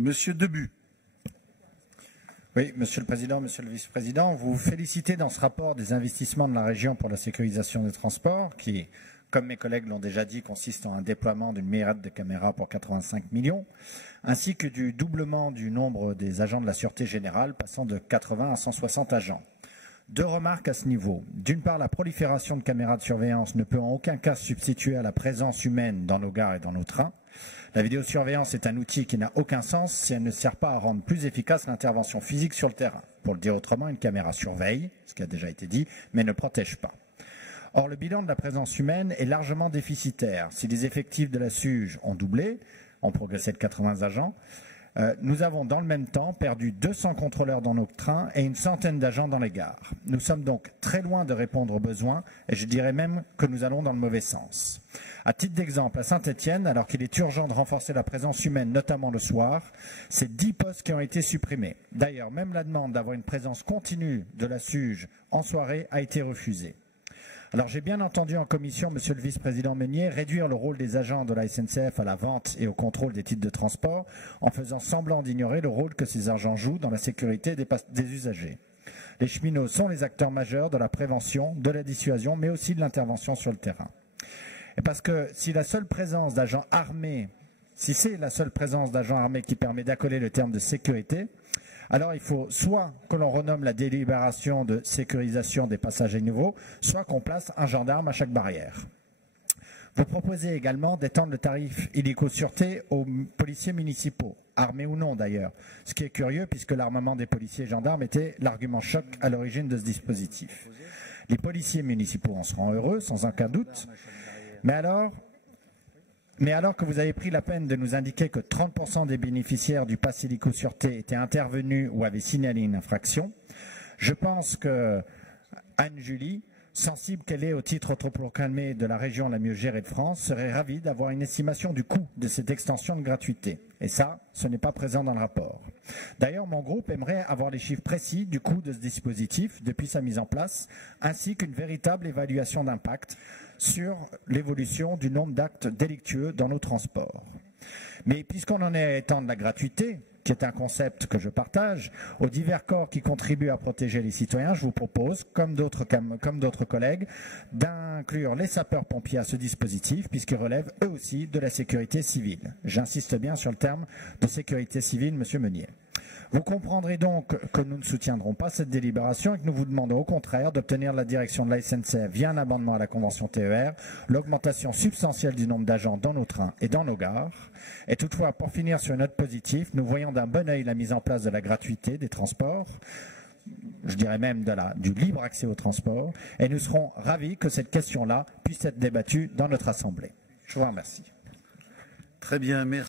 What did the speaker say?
Monsieur Debuts. Oui, Monsieur le Président, Monsieur le Vice-président, vous vous félicitez dans ce rapport des investissements de la région pour la sécurisation des transports qui, comme mes collègues l'ont déjà dit, consiste en un déploiement d'une myriade de caméras pour 85 millions, ainsi que du doublement du nombre des agents de la Sûreté Générale, passant de 80 à 160 agents. Deux remarques à ce niveau. D'une part, la prolifération de caméras de surveillance ne peut en aucun cas se substituer à la présence humaine dans nos gares et dans nos trains. La vidéosurveillance est un outil qui n'a aucun sens si elle ne sert pas à rendre plus efficace l'intervention physique sur le terrain. Pour le dire autrement, une caméra surveille, ce qui a déjà été dit, mais ne protège pas. Or, le bilan de la présence humaine est largement déficitaire. Si les effectifs de la SUGE ont doublé, ont progressé de 80 agents, nous avons dans le même temps perdu 200 contrôleurs dans nos trains et une centaine d'agents dans les gares. Nous sommes donc très loin de répondre aux besoins et je dirais même que nous allons dans le mauvais sens. À titre d'exemple, à Saint-Étienne, alors qu'il est urgent de renforcer la présence humaine, notamment le soir, c'est 10 postes qui ont été supprimés. D'ailleurs, même la demande d'avoir une présence continue de la SUGE en soirée a été refusée. Alors j'ai bien entendu en commission, Monsieur le Vice-président Meunier, réduire le rôle des agents de la SNCF à la vente et au contrôle des titres de transport en faisant semblant d'ignorer le rôle que ces agents jouent dans la sécurité des usagers. Les cheminots sont les acteurs majeurs de la prévention, de la dissuasion, mais aussi de l'intervention sur le terrain. Et parce que si c'est la seule présence d'agents armés qui permet d'accoler le terme de sécurité, alors il faut soit que l'on renomme la délibération de sécurisation des passagers nouveaux, soit qu'on place un gendarme à chaque barrière. Vous proposez également d'étendre le tarif illico-sûreté aux policiers municipaux, armés ou non d'ailleurs, ce qui est curieux puisque l'armement des policiers et gendarmes était l'argument choc à l'origine de ce dispositif. Les policiers municipaux en seront heureux, sans aucun doute, mais alors que vous avez pris la peine de nous indiquer que 30% des bénéficiaires du pass illico-sûreté étaient intervenus ou avaient signalé une infraction, je pense que Anne-Julie, sensible qu'elle est au titre autoproclamé de la région la mieux gérée de France, serait ravie d'avoir une estimation du coût de cette extension de gratuité. Et ça, ce n'est pas présent dans le rapport. D'ailleurs, mon groupe aimerait avoir les chiffres précis du coût de ce dispositif depuis sa mise en place, ainsi qu'une véritable évaluation d'impact sur l'évolution du nombre d'actes délictueux dans nos transports. Mais puisqu'on en est à étendre la gratuité, qui est un concept que je partage, aux divers corps qui contribuent à protéger les citoyens, je vous propose, comme d'autres collègues, d'inclure les sapeurs-pompiers à ce dispositif, puisqu'ils relèvent eux aussi de la sécurité civile. J'insiste bien sur le terme de sécurité civile, Monsieur Meunier. Vous comprendrez donc que nous ne soutiendrons pas cette délibération et que nous vous demandons au contraire d'obtenir de la direction de la SNCF via un amendement à la convention TER l'augmentation substantielle du nombre d'agents dans nos trains et dans nos gares. Et toutefois, pour finir sur une note positive, nous voyons d'un bon œil la mise en place de la gratuité des transports, je dirais même du libre accès au transport, et nous serons ravis que cette question-là puisse être débattue dans notre Assemblée. Je vous remercie. Très bien, merci.